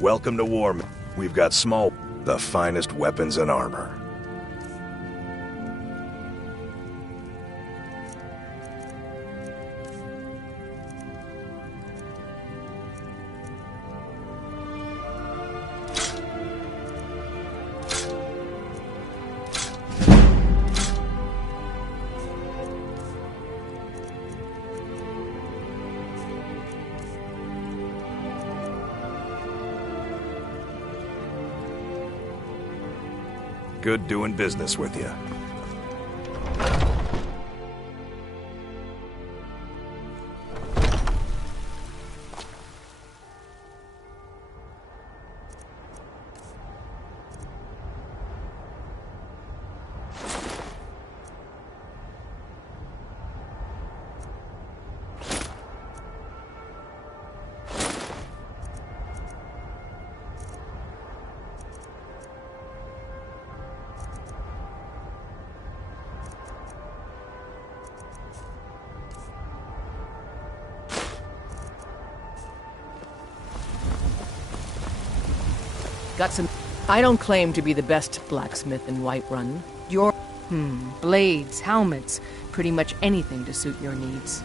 Welcome to War. We've got the finest weapons and armor. Good doing business with you. Got some... I don't claim to be the best blacksmith in Whiterun. Your... blades, helmets, pretty much anything to suit your needs.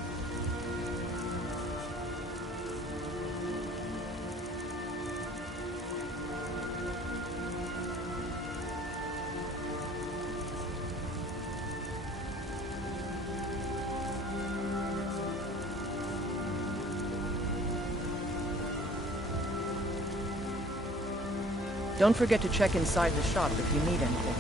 Don't forget to check inside the shop if you need anything.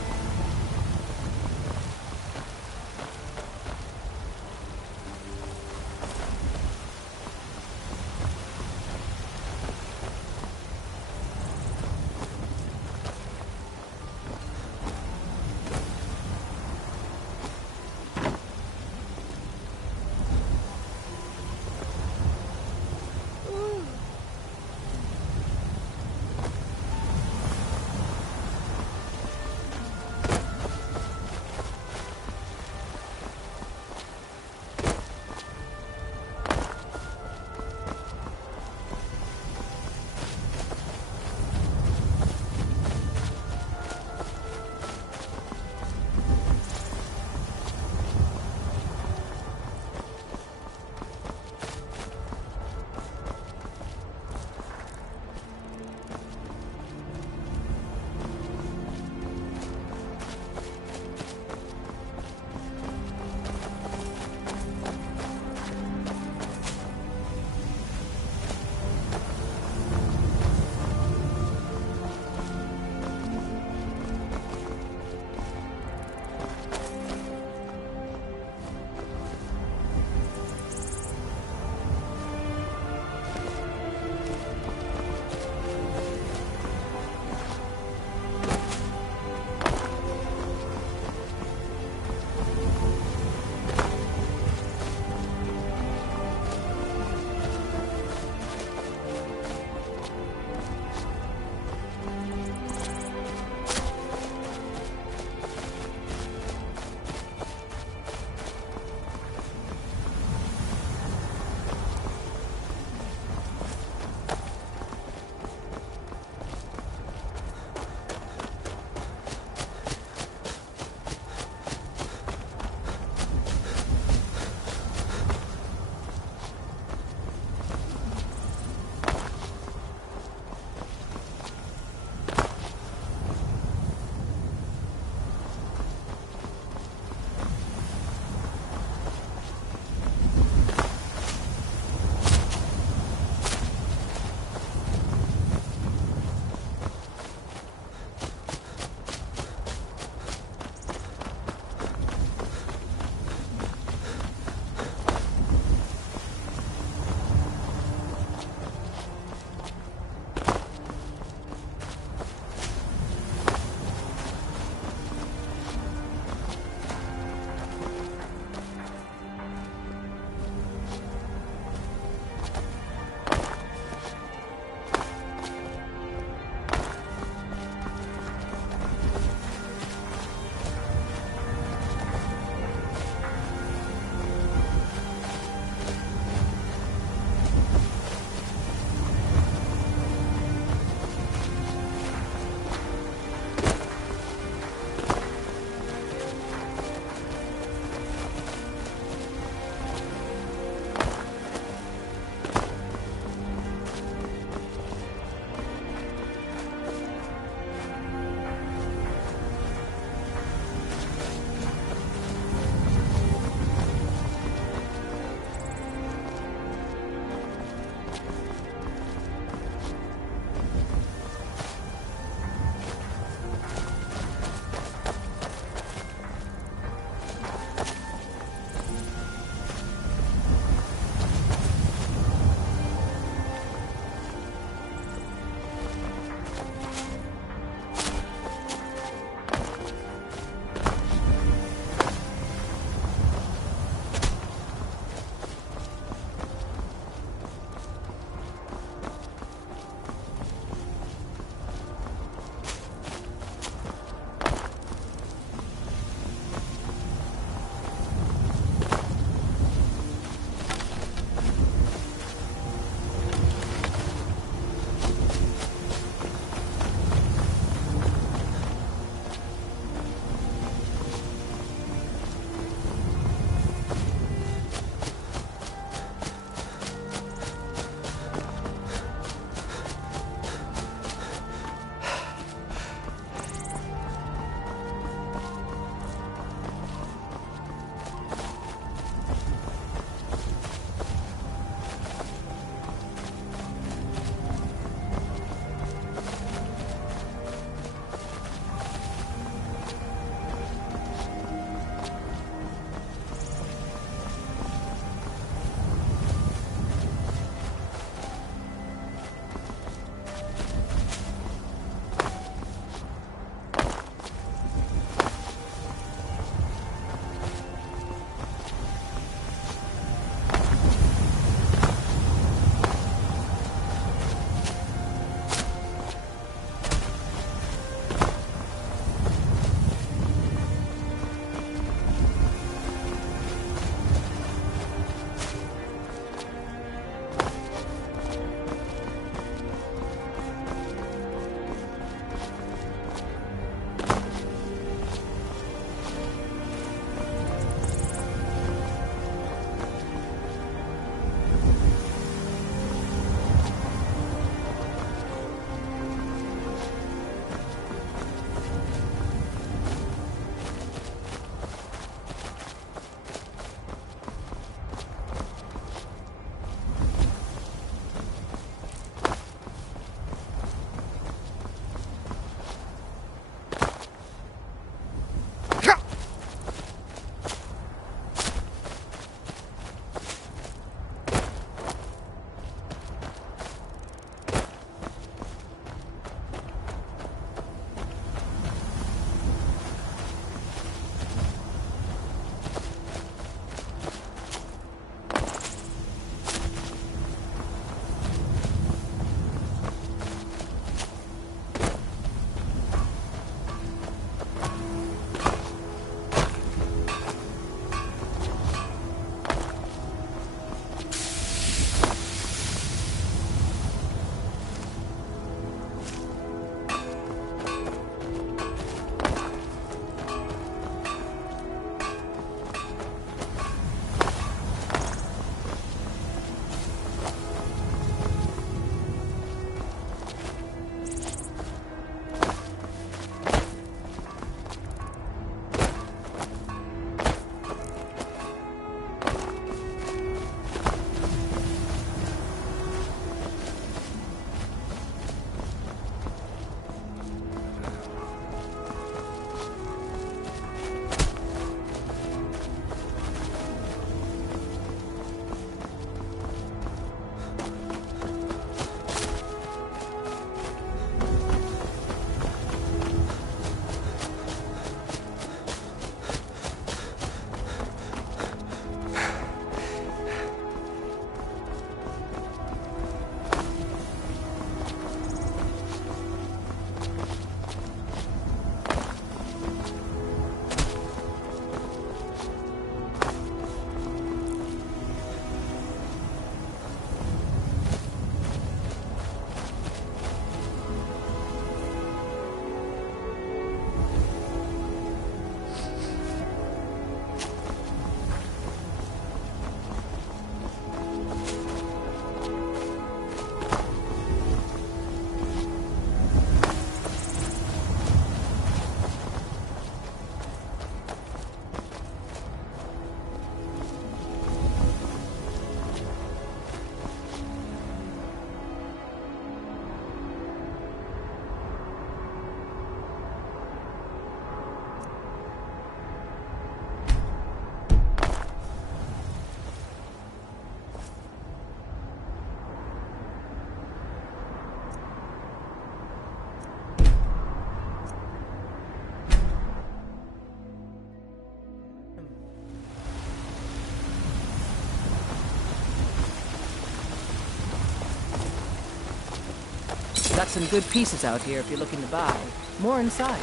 Got some good pieces out here if you're looking to buy. More inside.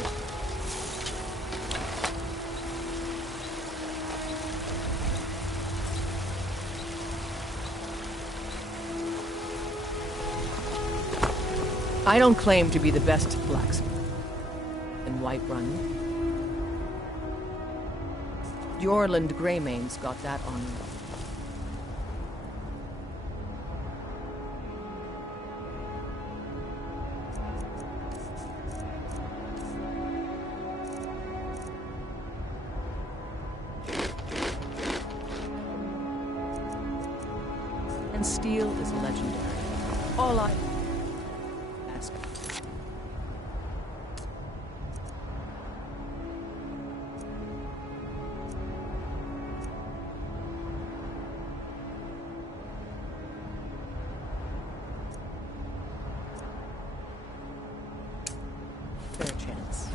I don't claim to be the best blacksmith in Whiterun. Jorland Greymane's got that honor. And steel is legendary. All I ask. Fair chance.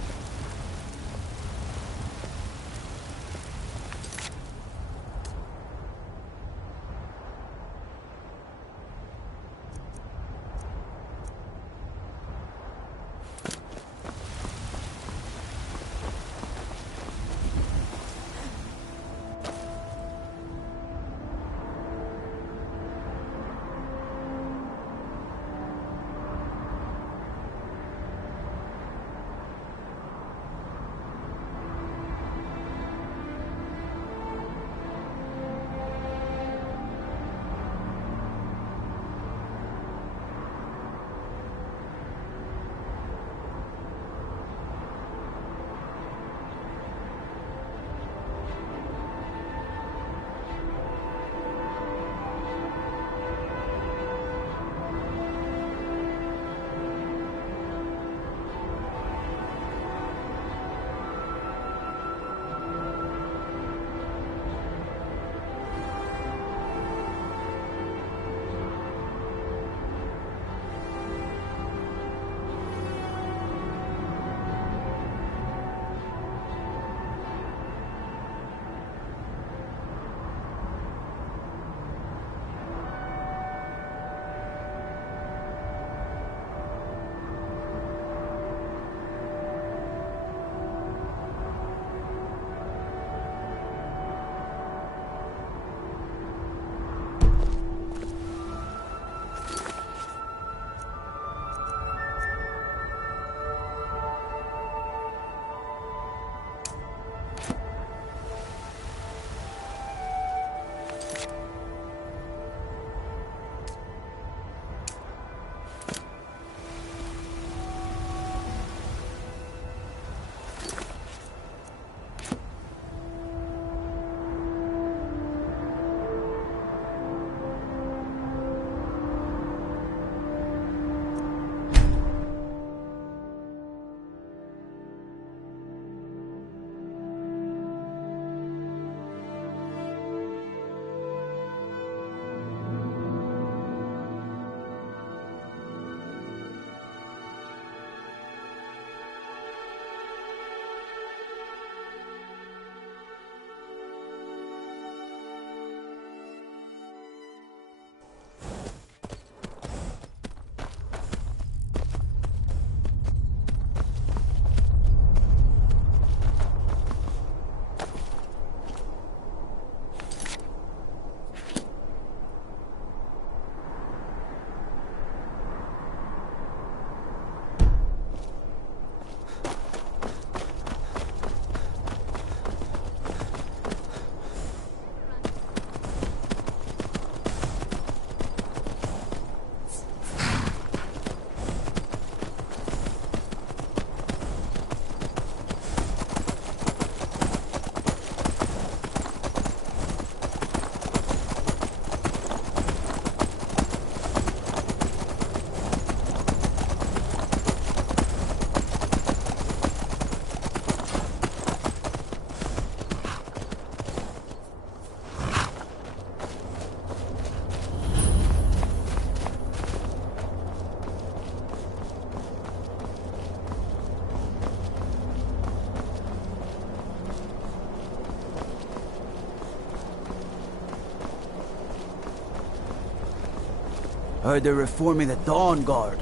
Heard they're reforming the Dawn Guard.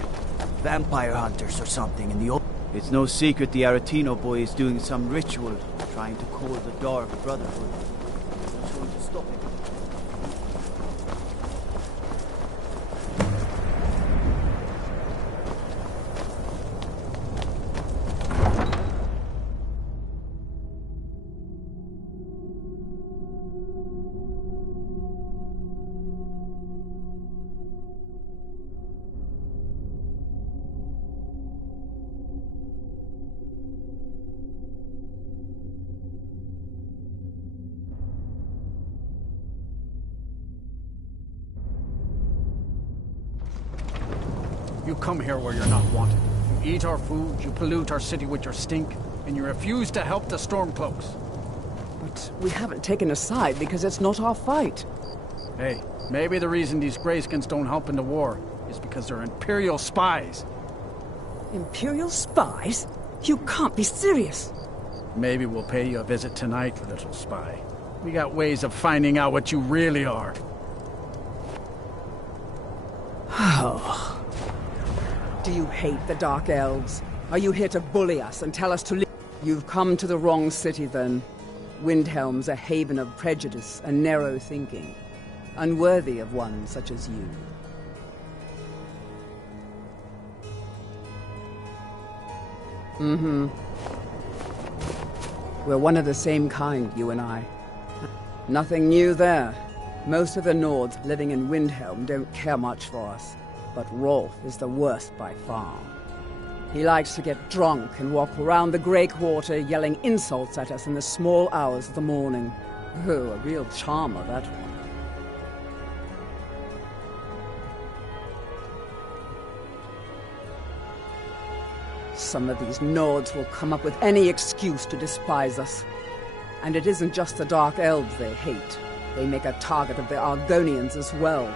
vampire hunters or something in the old... It's no secret the Aretino boy is doing some ritual, trying to call the Dark Brotherhood. Who's going to stop him? You come here where you're not wanted. You eat our food, you pollute our city with your stink, and you refuse to help the Stormcloaks. But we haven't taken a side because it's not our fight. Hey, maybe the reason these Greyskins don't help in the war is because they're Imperial spies. Imperial spies? You can't be serious. Maybe we'll pay you a visit tonight, little spy. We got ways of finding out what you really are. Oh. Do you hate the Dark Elves? Are you here to bully us and tell us to leave? You've come to the wrong city, then. Windhelm's a haven of prejudice and narrow thinking, unworthy of one such as you. We're one of the same kind, you and I. Nothing new there. Most of the Nords living in Windhelm don't care much for us. But Rolf is the worst by far. He likes to get drunk and walk around the Grey Quarter yelling insults at us in the small hours of the morning. Oh, a real charmer, that one. Some of these Nords will come up with any excuse to despise us. And it isn't just the Dark Elves they hate. They make a target of the Argonians as well.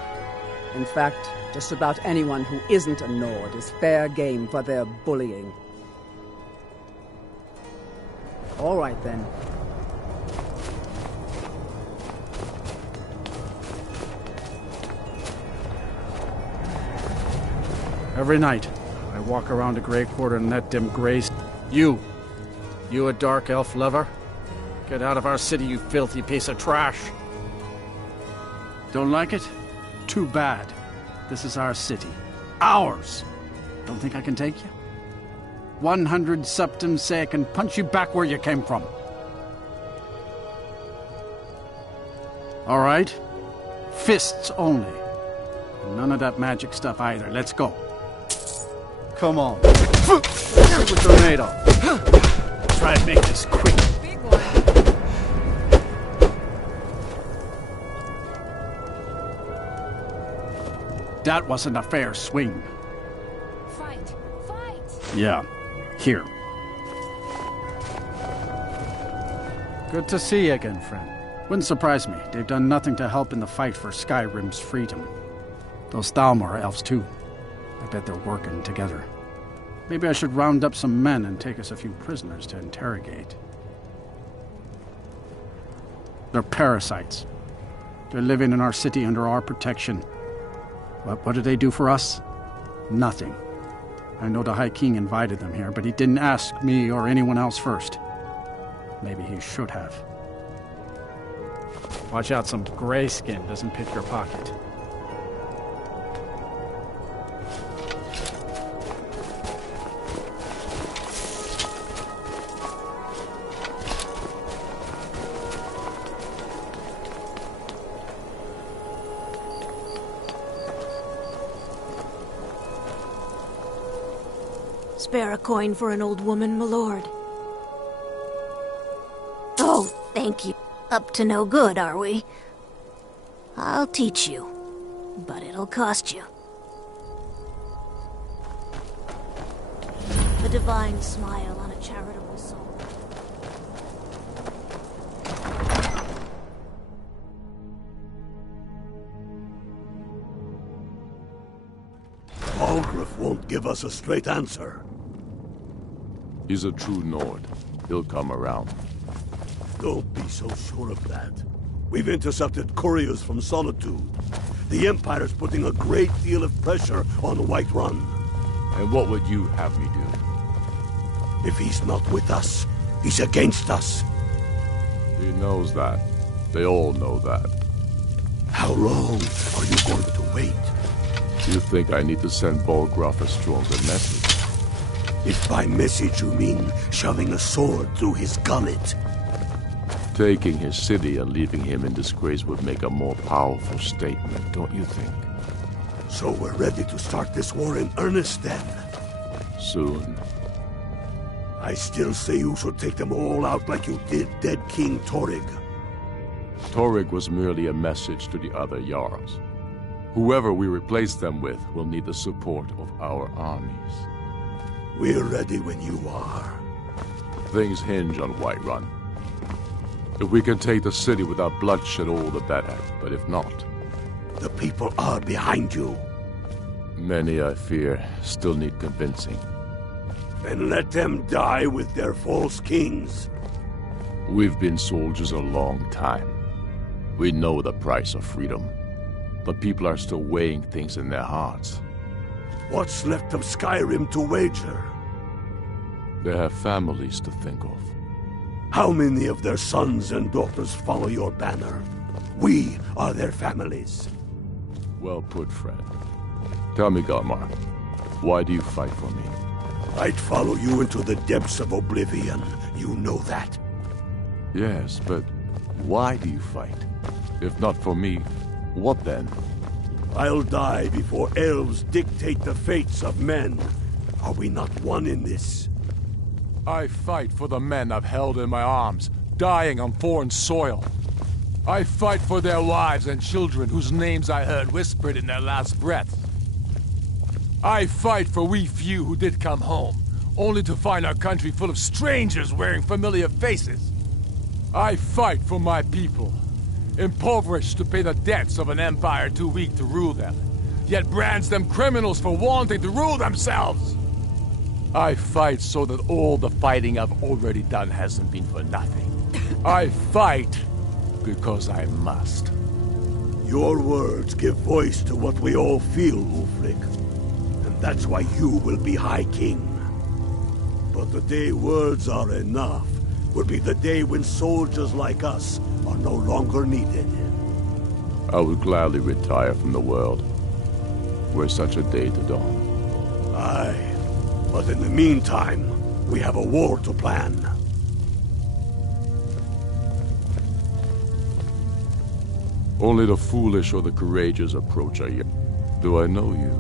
In fact, just about anyone who isn't a Nord is fair game for their bullying. All right, then. Every night, I walk around the Grey Quarter and let them graze. You a Dark Elf lover? Get out of our city, you filthy piece of trash. Don't like it? Too bad. This is our city. Ours! Don't think I can take you? 100 septims say I can punch you back where you came from. All right? Fists only. None of that magic stuff either. Let's go. Come on. See what you're made of. Try and make this quick. That wasn't a fair swing. Fight! Fight! Yeah. Here. Good to see you again, friend. Wouldn't surprise me. They've done nothing to help in the fight for Skyrim's freedom. Those Thalmor elves, too. I bet they're working together. Maybe I should round up some men and take us a few prisoners to interrogate. They're parasites. They're living in our city under our protection. What did they do for us? Nothing. I know the High King invited them here, but he didn't ask me or anyone else first. Maybe he should have. Watch out some grayskin doesn't pick your pocket. Spare a coin for an old woman, my lord. Oh, thank you. Up to no good, are we? I'll teach you, but it'll cost you. The divine smile on a charitable soul. Algrif won't give us a straight answer. He's a true Nord. He'll come around. Don't be so sure of that. We've intercepted couriers from Solitude. The Empire's putting a great deal of pressure on Whiterun. And what would you have me do? If he's not with us, he's against us. He knows that. They all know that. How long are you going to wait? You think I need to send Bolgraf a stronger message? If by message you mean shoving a sword through his gullet. Taking his city and leaving him in disgrace would make a more powerful statement, don't you think? So we're ready to start this war in earnest then? Soon. I still say you should take them all out like you did dead King Torrig. Torrig was merely a message to the other Jarls. Whoever we replace them with will need the support of our armies. We're ready when you are. Things hinge on Whiterun. If we can take the city without bloodshed, all the better. But if not... The people are behind you. Many, I fear, still need convincing. Then let them die with their false kings. We've been soldiers a long time. We know the price of freedom. But people are still weighing things in their hearts. What's left of Skyrim to wager? They have families to think of. How many of their sons and daughters follow your banner? We are their families. Well put, friend. Tell me, Galmar, why do you fight for me? I'd follow you into the depths of oblivion. You know that. Yes, but why do you fight? If not for me, what then? I'll die before elves dictate the fates of men. Are we not one in this? I fight for the men I've held in my arms, dying on foreign soil. I fight for their wives and children whose names I heard whispered in their last breaths. I fight for we few who did come home, only to find our country full of strangers wearing familiar faces. I fight for my people, impoverished to pay the debts of an empire too weak to rule them, yet brands them criminals for wanting to rule themselves. I fight so that all the fighting I've already done hasn't been for nothing. I fight because I must. Your words give voice to what we all feel, Ulfric. And that's why you will be High King. But the day words are enough will be the day when soldiers like us are no longer needed. I would gladly retire from the world, were such a day to dawn. Aye. But in the meantime, we have a war to plan. Only the foolish or the courageous approach a young. Do I know you?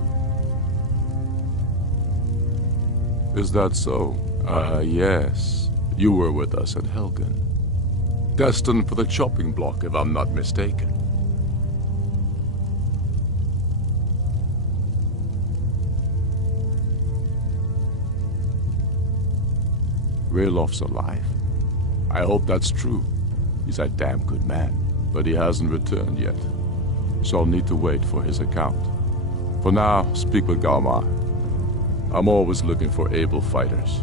Is that so? Yes. You were with us at Helgen. Destined for the chopping block, if I'm not mistaken. Raylof's alive. I hope that's true. He's a damn good man, but he hasn't returned yet. So I'll need to wait for his account. For now, speak with Galmar. I'm always looking for able fighters.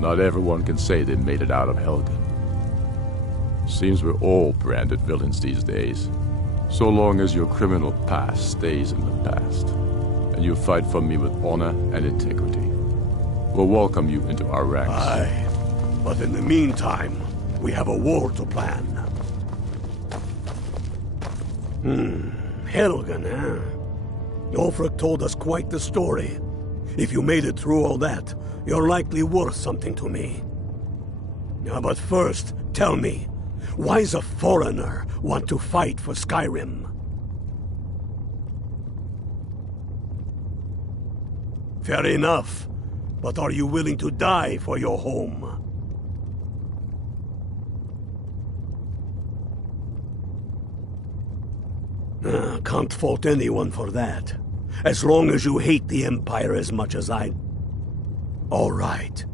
Not everyone can say they made it out of Helgen. Seems we're all branded villains these days. So long as your criminal past stays in the past, and you fight for me with honor and integrity, we'll welcome you into our ranks. Aye. But in the meantime, we have a war to plan. Helgen, huh? Ulfric told us quite the story. If you made it through all that, you're likely worth something to me. Now, but first, tell me, why does a foreigner want to fight for Skyrim? Fair enough, but are you willing to die for your home? Can't fault anyone for that. As long as you hate the Empire as much as I... All right.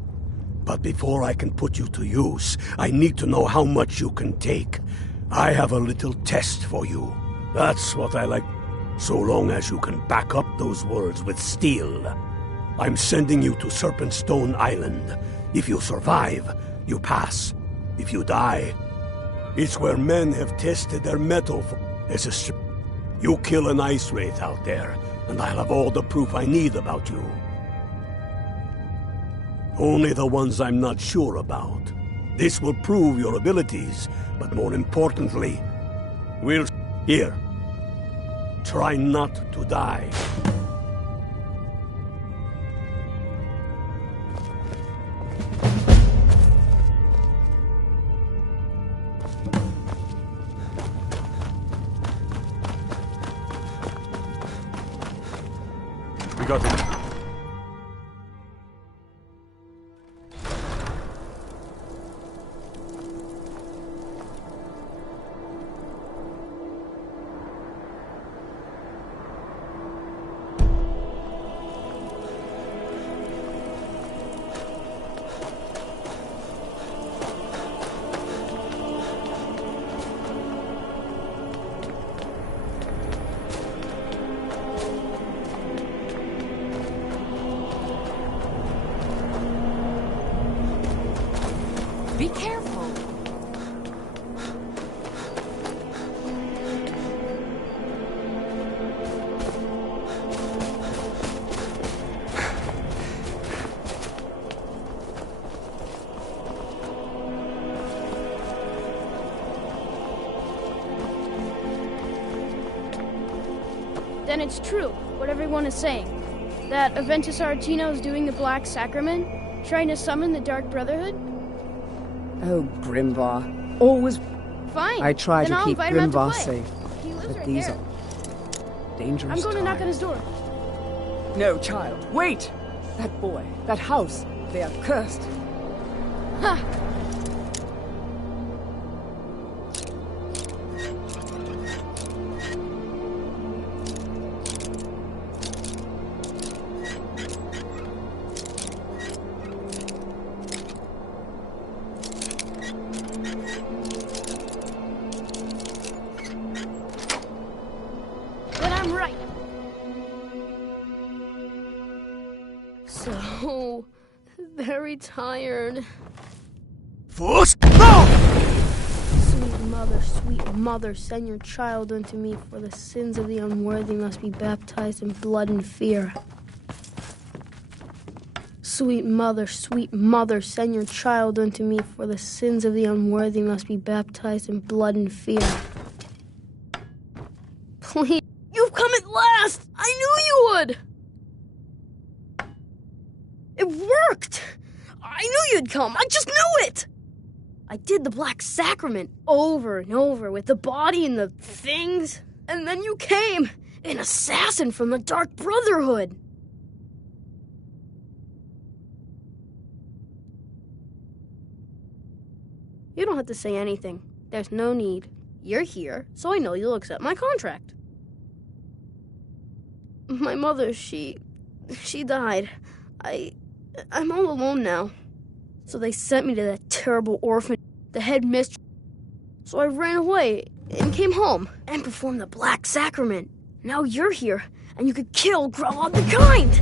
But before I can put you to use, I need to know how much you can take. I have a little test for you. That's what I like. So long as you can back up those words with steel. I'm sending you to Serpentstone Island. If you survive, you pass. If you die, it's where men have tested their mettle for... You kill an ice wraith out there, and I'll have all the proof I need about you. Only the ones I'm not sure about. This will prove your abilities, but more importantly, we'll... Here. Try not to die. We got it. Be careful. Then it's true, what everyone is saying. That Aventus Aretino is doing the Black Sacrament, trying to summon the Dark Brotherhood? Oh, Grimvar. Always... Fine. I try then to I'll keep invite him out to Grimvar play. safe. He lives But right these there. are dangerous I'm going to knock on his times. door. No, child. Wait! That boy, that house, they are cursed. Ha! Then I'm right. So very tired. First, no! Sweet mother, send your child unto me, for the sins of the unworthy must be baptized in blood and fear. Sweet mother, send your child unto me, for the sins of the unworthy must be baptized in blood and fear. Please, you've come at last! I knew you would! It worked! I knew you'd come, I just knew it! I did the Black Sacrament over and over with the body and the things, and then you came, an assassin from the Dark Brotherhood. You don't have to say anything. There's no need. You're here, so I know you'll accept my contract. My mother, she died. I'm all alone now. So they sent me to that terrible orphan, the head mistress. So I ran away and came home and performed the Black Sacrament. Now you're here, and you could kill Growlog the Kind!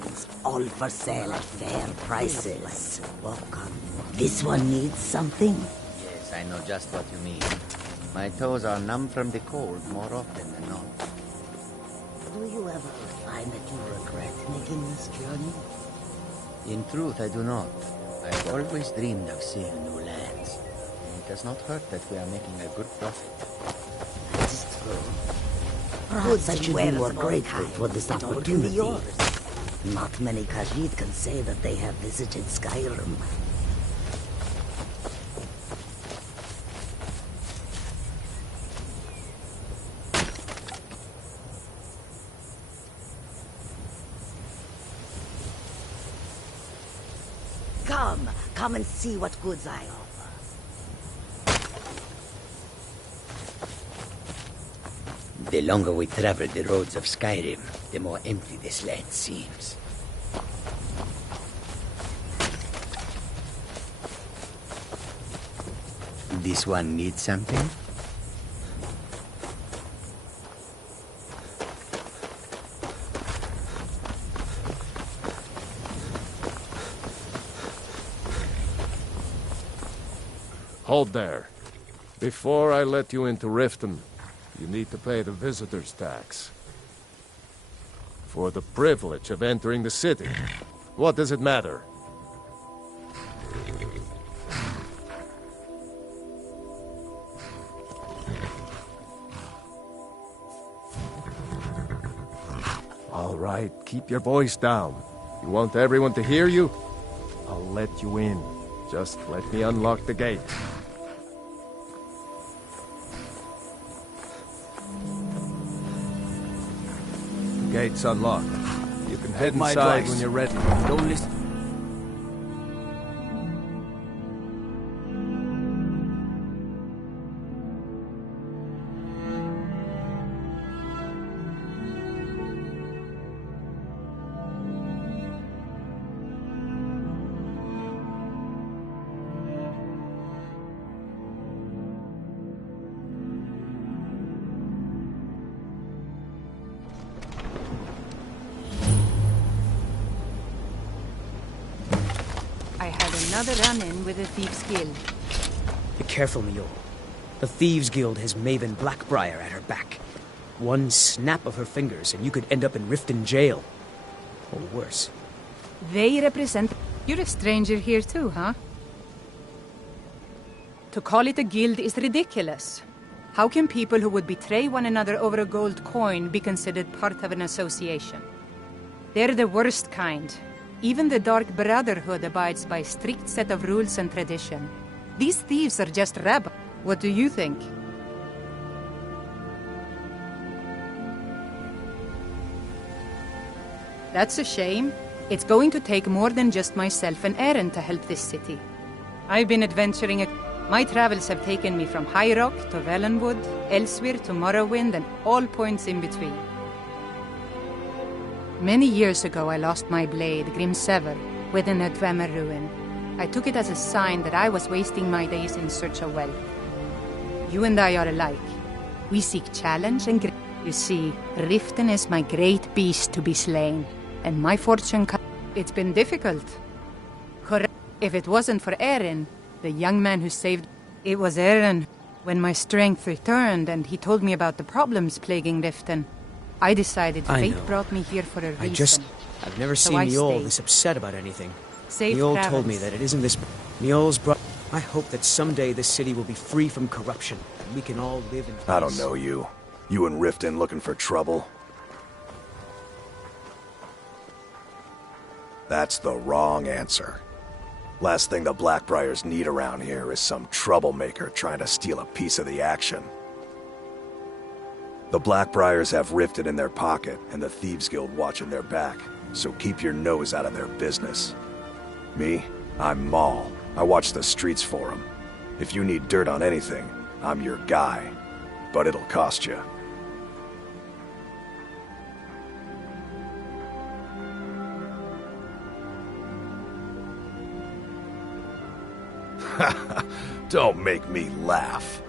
weapons, all for sale at fair prices. Welcome. This one needs something? Yes, I know just what you mean. My toes are numb from the cold more often than not. Do you ever find that you regret making this journey? In truth, I do not. I've always dreamed of seeing new lands. And it does not hurt that we are making a good profit. That is true. Perhaps I should be more grateful for this opportunity. Not many Khajiit can say that they have visited Skyrim. Come and see what goods I offer. The longer we travel the roads of Skyrim, the more empty this land seems. This one needs something? Hold there. Before I let you into Riften, you need to pay the visitor's tax. For the privilege of entering the city. What does it matter? All right, keep your voice down. You want everyone to hear you? I'll let you in. Just let me unlock the gate. The gate's unlocked. You can head inside when you're ready. Don't listen. Another run-in with the Thieves' Guild. Be careful, Mule. The Thieves' Guild has Maven Blackbriar at her back. One snap of her fingers and you could end up in Riften jail. Or worse. They represent... You're a stranger here too, huh? To call it a guild is ridiculous. How can people who would betray one another over a gold coin be considered part of an association? They're the worst kind. Even the Dark Brotherhood abides by a strict set of rules and tradition. These thieves are just rabble. What do you think? That's a shame. It's going to take more than just myself and Eren to help this city. I've been adventuring. My travels have taken me from High Rock to Valenwood, elsewhere to Morrowind, and all points in between. Many years ago, I lost my blade, Grimsever, within a Dwemer ruin. I took it as a sign that I was wasting my days in search of wealth. You and I are alike. We seek challenge and You see, Riften is my great beast to be slain, and my fortune It's been difficult. If it wasn't for Eren, the young man who saved... It was Eren. When my strength returned and he told me about the problems plaguing Riften, I decided fate brought me here for a reason. I've never seen Mjol this upset about anything. Mjol told me that it isn't this... Mjol's I hope that someday this city will be free from corruption, and we can all live in peace. I don't know you. You and Riften looking for trouble? That's the wrong answer. Last thing the Blackbriars need around here is some troublemaker trying to steal a piece of the action. The Blackbriars have Riften in their pocket and the Thieves Guild watching their back, so keep your nose out of their business. Me? I'm Maul. I watch the streets for them. If you need dirt on anything, I'm your guy. But it'll cost you. Don't make me laugh.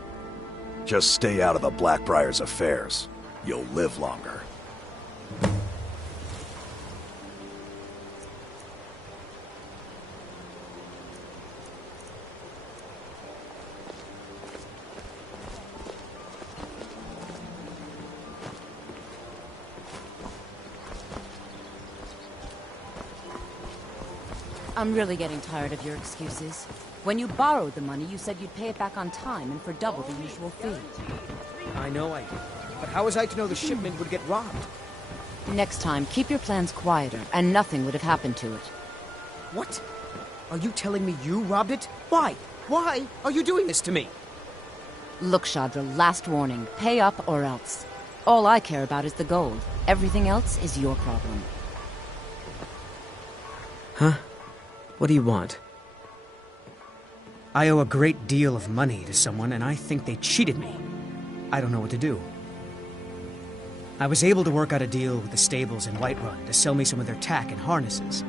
Just stay out of the Blackbriars' affairs. You'll live longer. I'm really getting tired of your excuses. When you borrowed the money, you said you'd pay it back on time and for double the usual fee. I know I did. But how was I to know the shipment would get robbed? Next time, keep your plans quieter, and nothing would have happened to it. What? Are you telling me you robbed it? Why? Why are you doing this to me? Look, Shadra, last warning. Pay up or else. All I care about is the gold. Everything else is your problem. Huh? What do you want? I owe a great deal of money to someone, and I think they cheated me. I don't know what to do. I was able to work out a deal with the stables in Whiterun to sell me some of their tack and harnesses.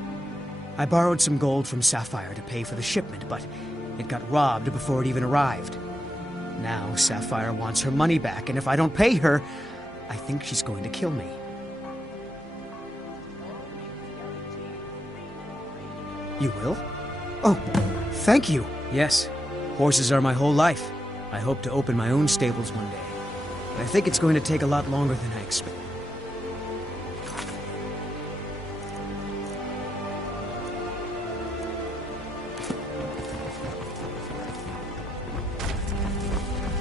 I borrowed some gold from Sapphire to pay for the shipment, but it got robbed before it even arrived. Now Sapphire wants her money back, and if I don't pay her, I think she's going to kill me. You will? Oh, thank you. Yes, horses are my whole life. I hope to open my own stables one day. But I think it's going to take a lot longer than I expect.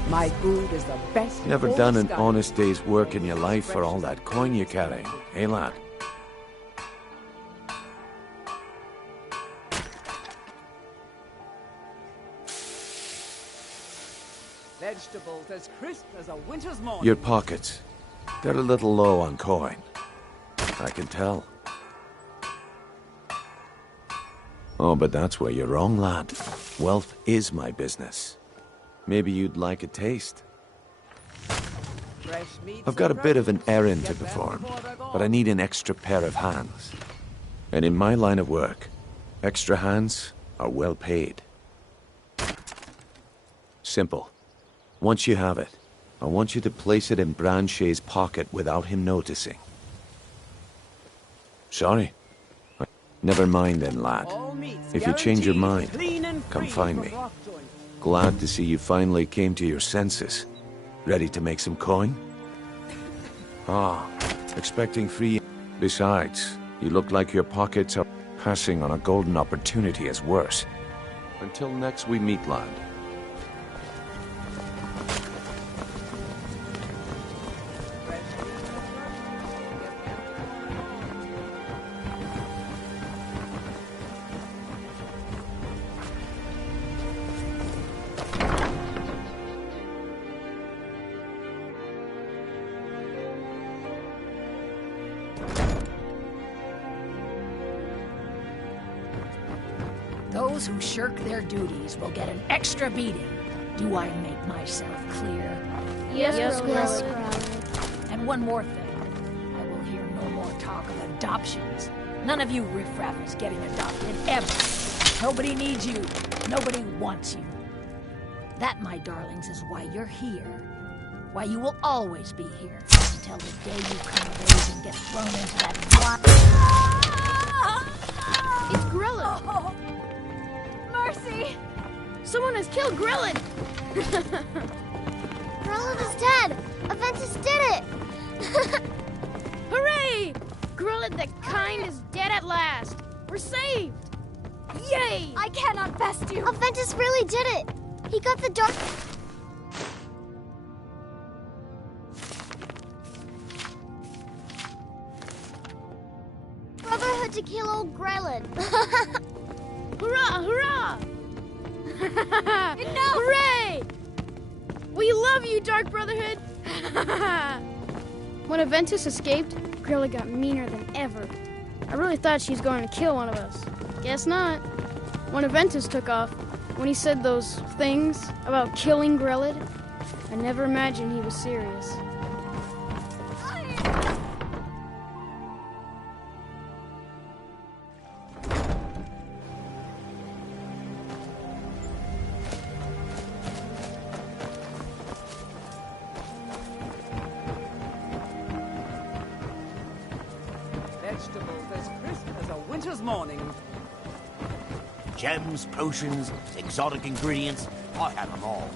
My food is the best. Never done an honest day's work in your life for all that coin you carry, eh, lad? Vegetables as crisp as a winter's morning. Your pockets. They're a little low on coin. I can tell. Oh, but that's where you're wrong, lad. Wealth is my business. Maybe you'd like a taste. I've got a bit of an errand to perform, but I need an extra pair of hands. And in my line of work, extra hands are well paid. Simple. Once you have it, I want you to place it in Branche's pocket without him noticing. Sorry. Never mind then, lad. If you change your mind, come find me. Glad to see you finally came to your senses. Ready to make some coin? Ah, expecting free... Besides, you look like your pockets are passing on a golden opportunity as worse. Until next we meet, lad. Those who shirk their duties will get an extra beating. Do I make myself clear? Yes, And one more thing. I will hear no more talk of adoptions. None of you riffraff is getting adopted, ever. Nobody needs you. Nobody wants you. That, my darlings, is why you're here. Why you will always be here. Until the day you come of age and get thrown into that It's Grilla! Oh. Mercy! Someone has killed Grillin! Grillin is dead! Aventus did it! Hooray! Grillin the Kind is dead at last! We're saved! Yay! I cannot best you! Aventus really did it! He got the dark... Brotherhood to kill old Grillin! Hurrah! Hurrah! Enough! Hooray! We love you, Dark Brotherhood! When Aventus escaped, Grilla got meaner than ever. I really thought she was going to kill one of us. Guess not. When Aventus took off, when he said those things about killing Grillin, I never imagined he was serious. Vegetables as crisp as a winter's morning. Gems, potions, exotic ingredients, I have them all.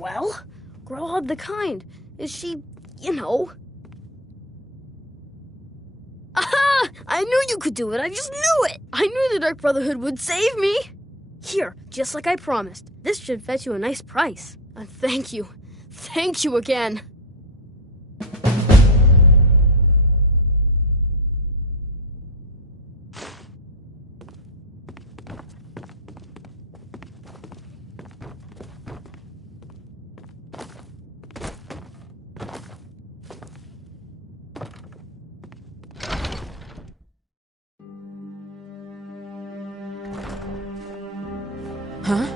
Well, Growlhog the Kind. Is she, you know... Aha! I knew you could do it. I just knew it. I knew the Dark Brotherhood would save me. Here, just like I promised. This should fetch you a nice price. And thank you. Thank you again. Huh?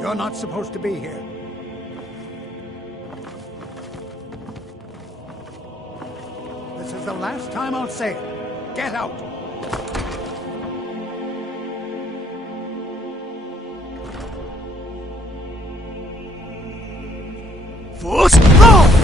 You're not supposed to be here. This is the last time I'll say it. Get out! Force! No!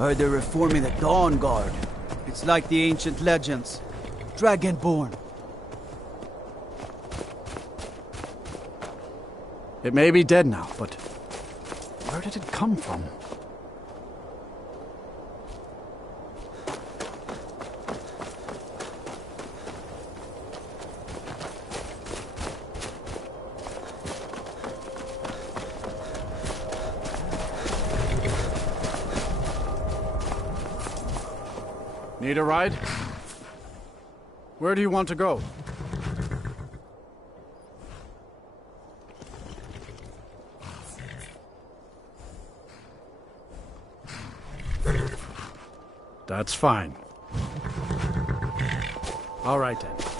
Heard they're reforming the Dawn Guard. It's like the ancient legends. Dragonborn. It may be dead now, but where did it come from? Need a ride? Where do you want to go? That's fine. All right then.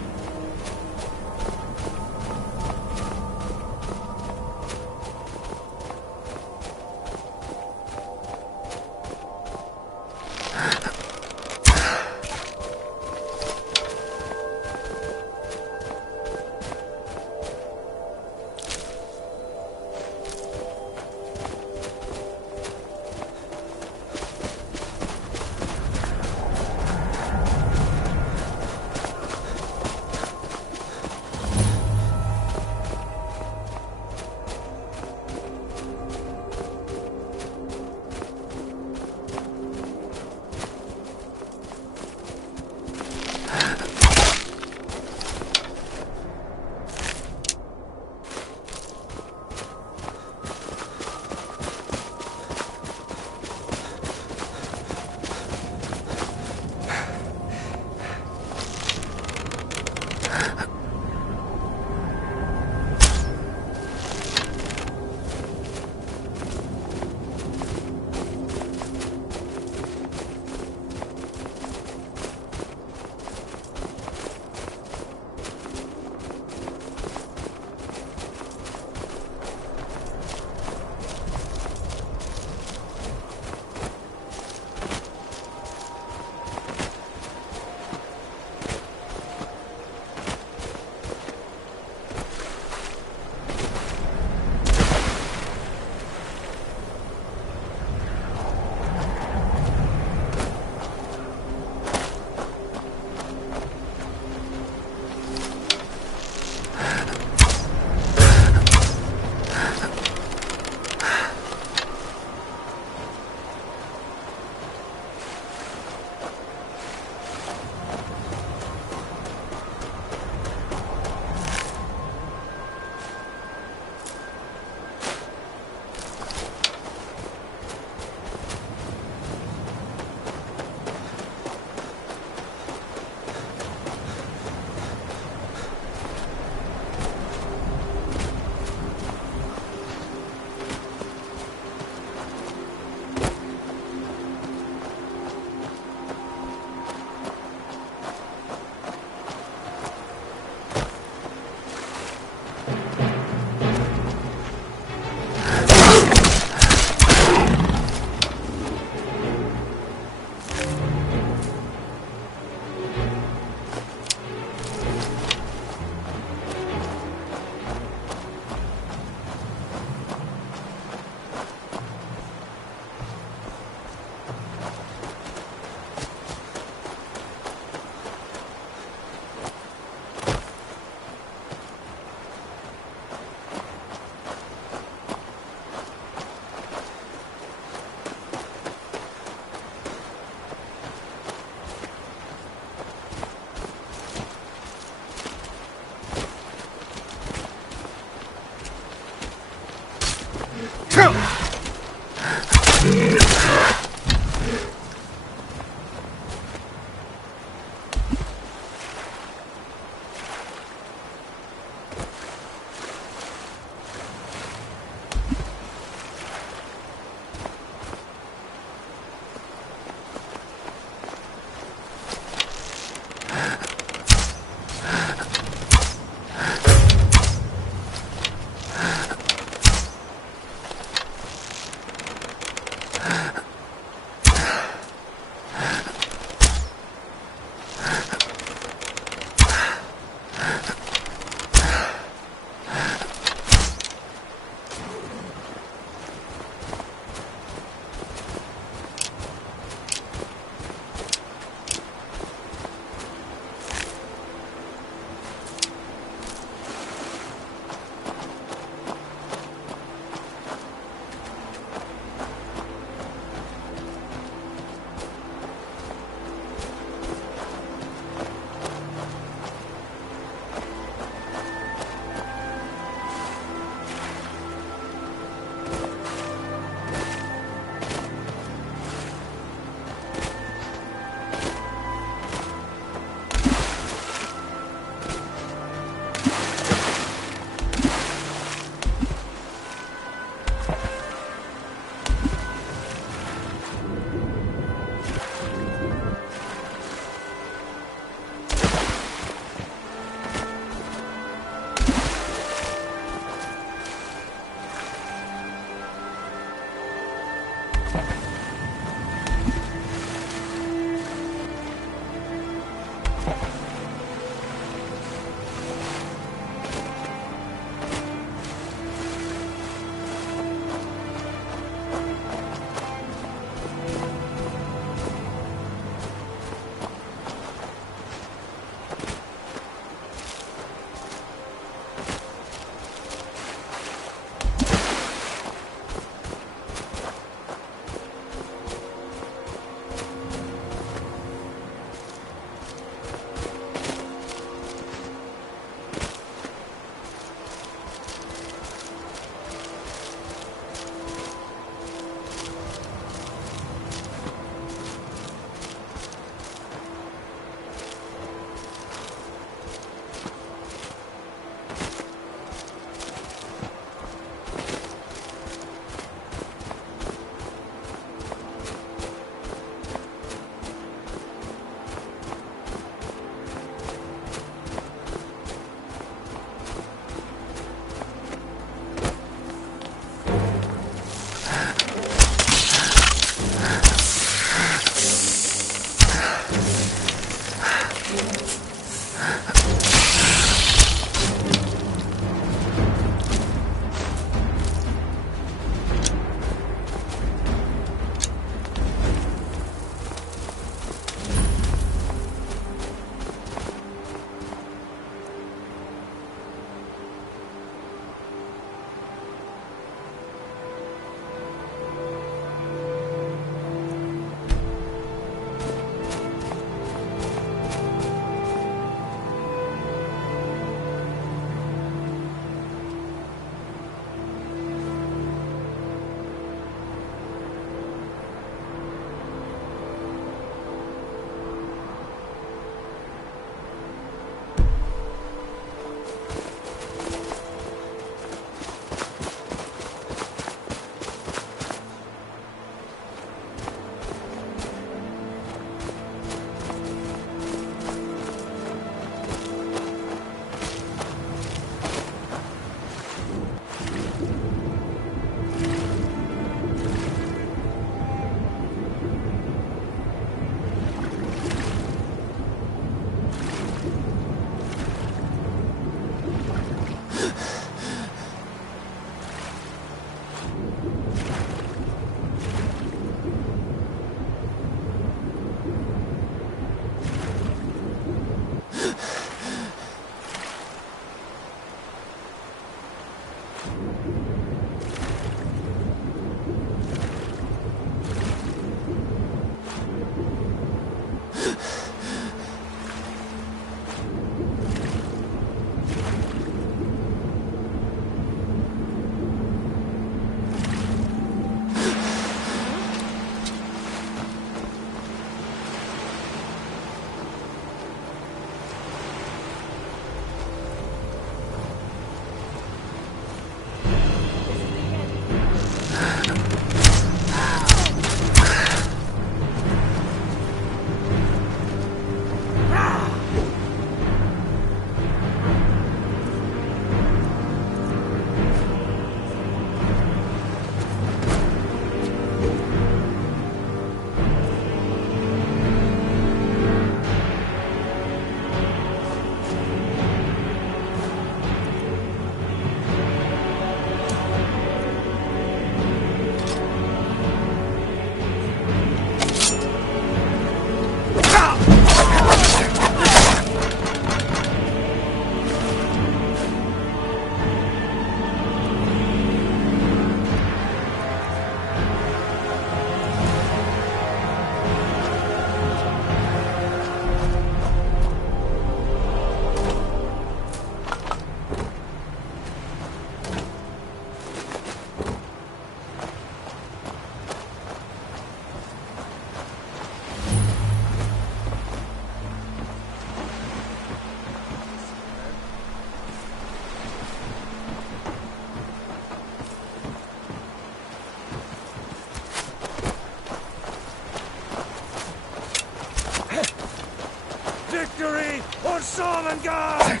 Sonnengar!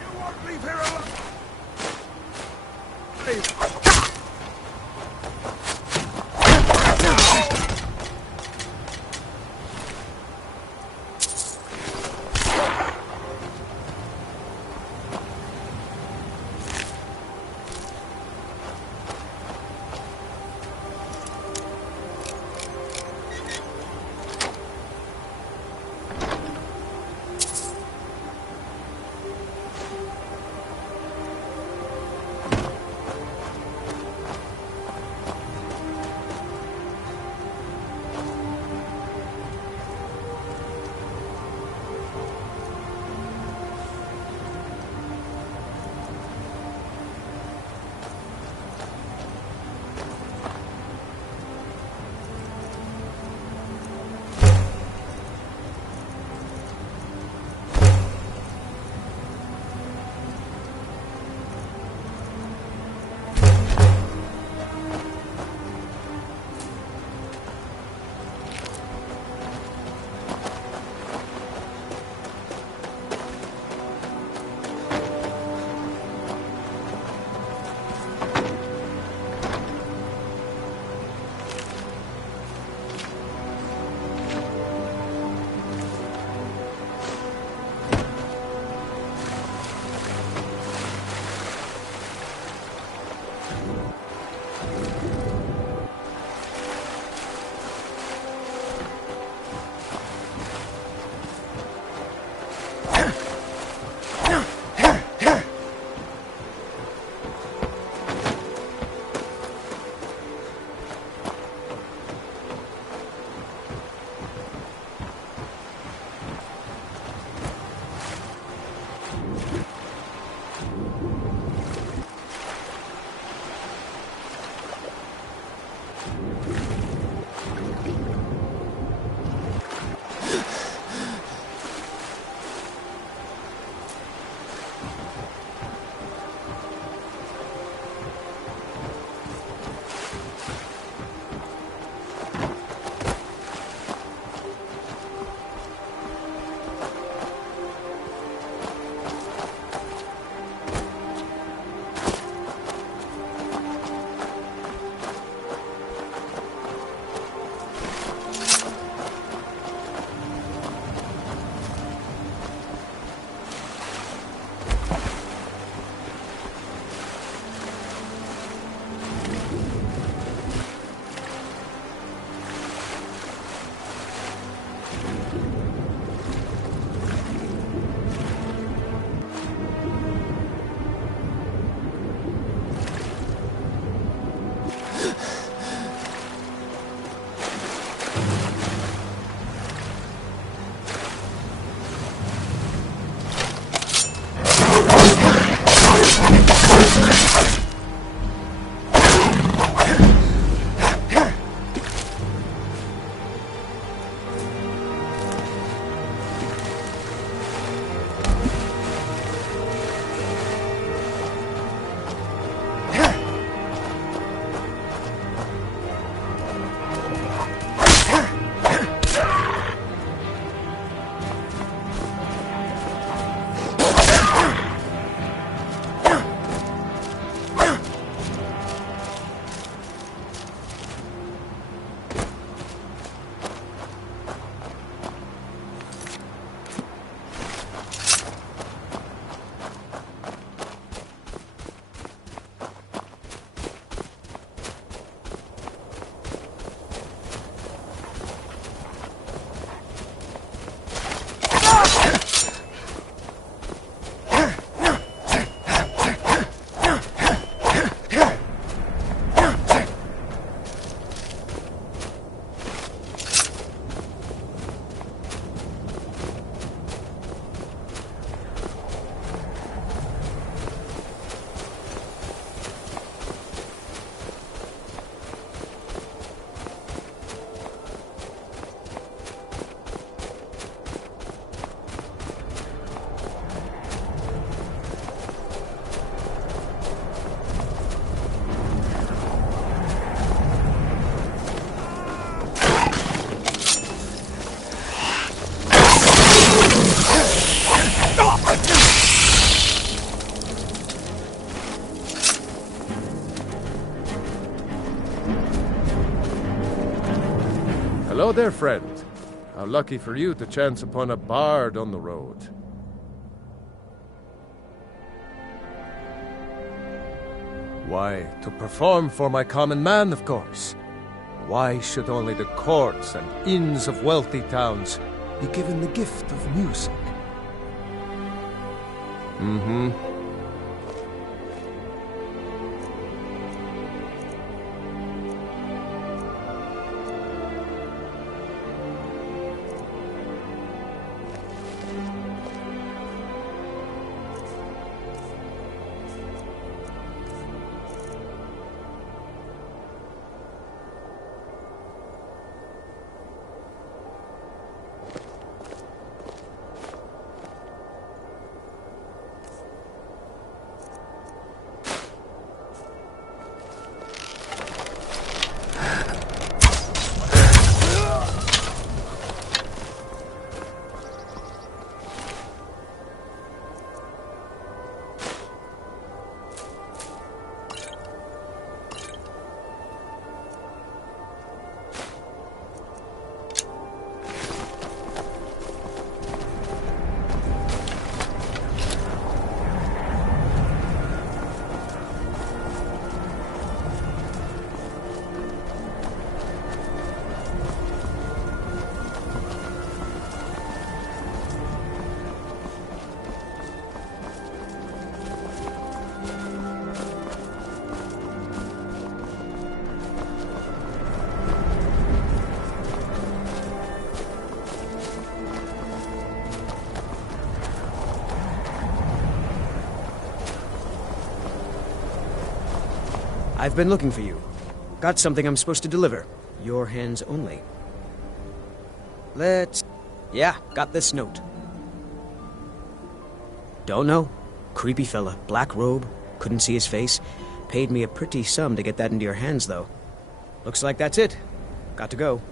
You won't leave here alone! Hello there, friend. How lucky for you to chance upon a bard on the road. Why, to perform for my common man, of course. Why should only the courts and inns of wealthy towns be given the gift of music? Mm-hmm. I've been looking for you. Got something I'm supposed to deliver. Your hands only. Yeah, got this note. Don't know. Creepy fella. Black robe. Couldn't see his face. Paid me a pretty sum to get that into your hands, though. Looks like that's it. Got to go.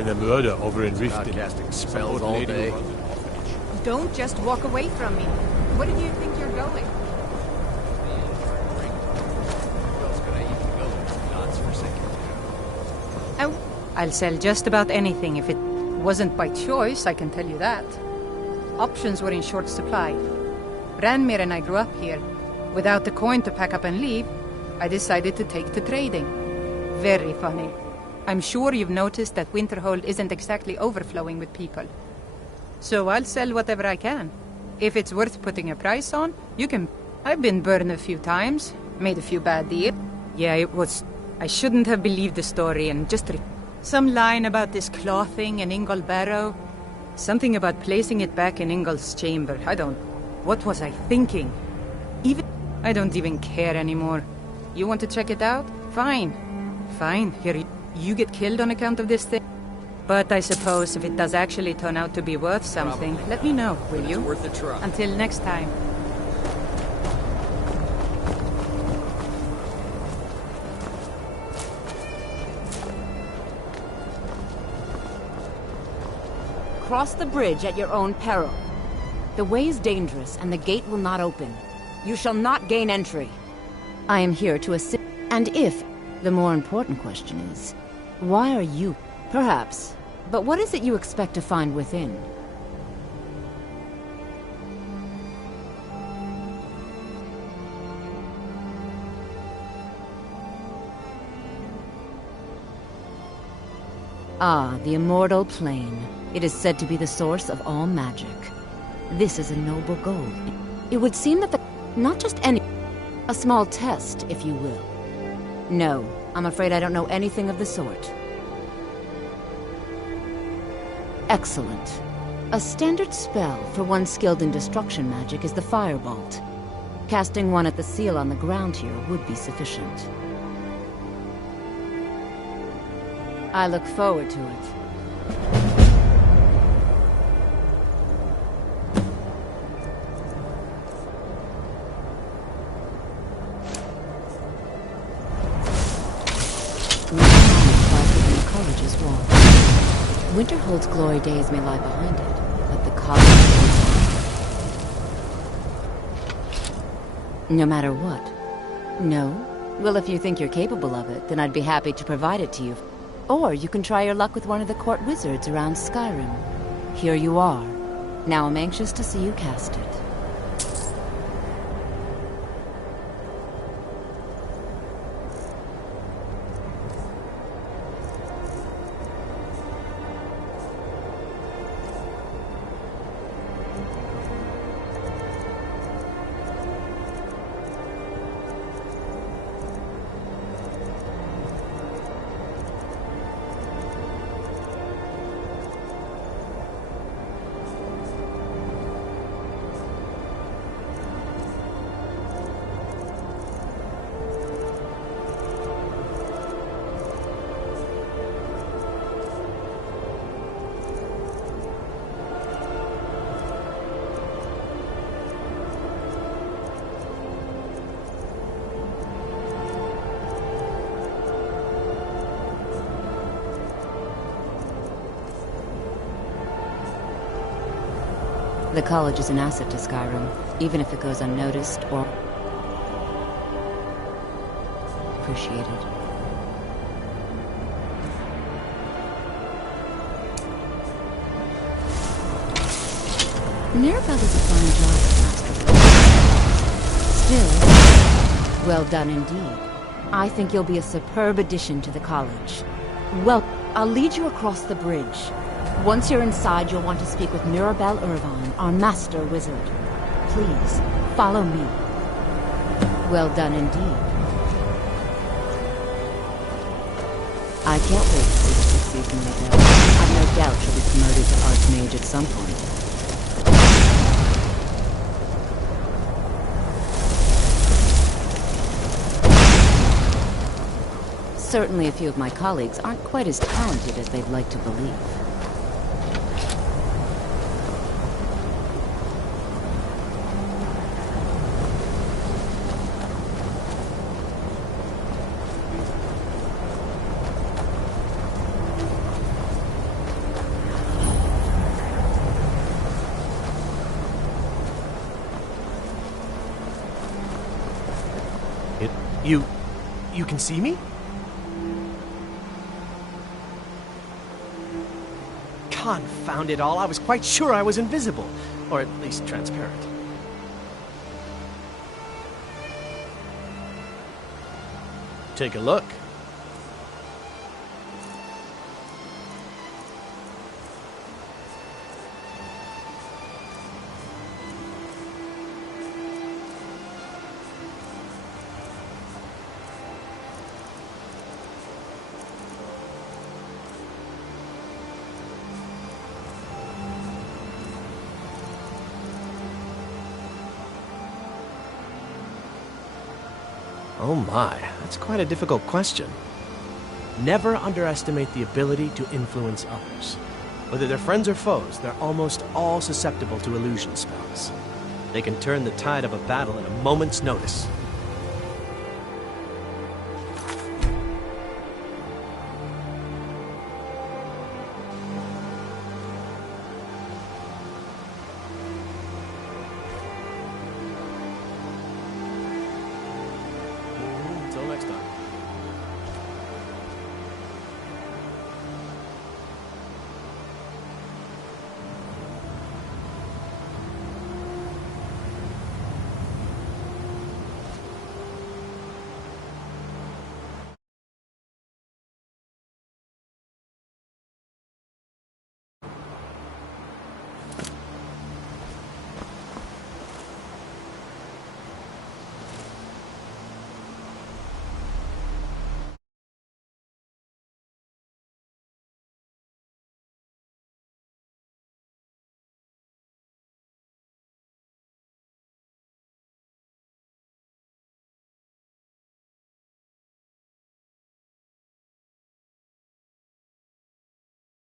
been a murder over in Riften. Casting spells all day. Don't just walk away from me. Where do you think you're going? Oh, I'll sell just about anything. If it wasn't by choice, I can tell you that. Options were in short supply. Ranmir and I grew up here. Without the coin to pack up and leave, I decided to take to trading. Very funny. I'm sure you've noticed that Winterhold isn't exactly overflowing with people. So I'll sell whatever I can. If it's worth putting a price on, you can... I've been burned a few times, made a few bad deals. Yeah, it was... I shouldn't have believed the story and just... Some line about this clothing in Ingol Barrow. Something about placing it back in Ingol's chamber. I don't... What was I thinking? I don't even care anymore. You want to check it out? Fine. Fine. Here, you get killed on account of this thing. But I suppose if it does actually turn out to be worth something, let me know, will you? Worth a try. Until next time. Cross the bridge at your own peril. The way is dangerous, and the gate will not open. You shall not gain entry. I am here to assist. And if... The more important question is, why are you... Perhaps. But what is it you expect to find within? Ah, the immortal plane. It is said to be the source of all magic. This is a noble goal. It would seem that not just any... A small test, if you will. No, I'm afraid I don't know anything of the sort. Excellent. A standard spell for one skilled in destruction magic is the Firebolt. Casting one at the seal on the ground here would be sufficient. I look forward to it. Winterhold's glory days may lie behind it, but the college goes on. No matter what. No? Well, if you think you're capable of it, then I'd be happy to provide it to you. Or you can try your luck with one of the court wizards around Skyrim. Here you are. Now I'm anxious to see you cast it. The college is an asset to Skyrim, even if it goes unnoticed or appreciated. Mirabelle does a fine job, Master. Still, well done indeed. I think you'll be a superb addition to the college. Well, I'll lead you across the bridge. Once you're inside, you'll want to speak with Mirabelle Irvine, our master wizard. Please, follow me. Well done indeed. I can't wait to see what succeeds in Mirabelle. I've no doubt she'll be promoted to Archmage at some point. Certainly a few of my colleagues aren't quite as talented as they'd like to believe. You can see me? Confound it all, I was quite sure I was invisible. Or at least transparent. Take a look. Oh my, that's quite a difficult question. Never underestimate the ability to influence others. Whether they're friends or foes, they're almost all susceptible to illusion spells. They can turn the tide of a battle at a moment's notice.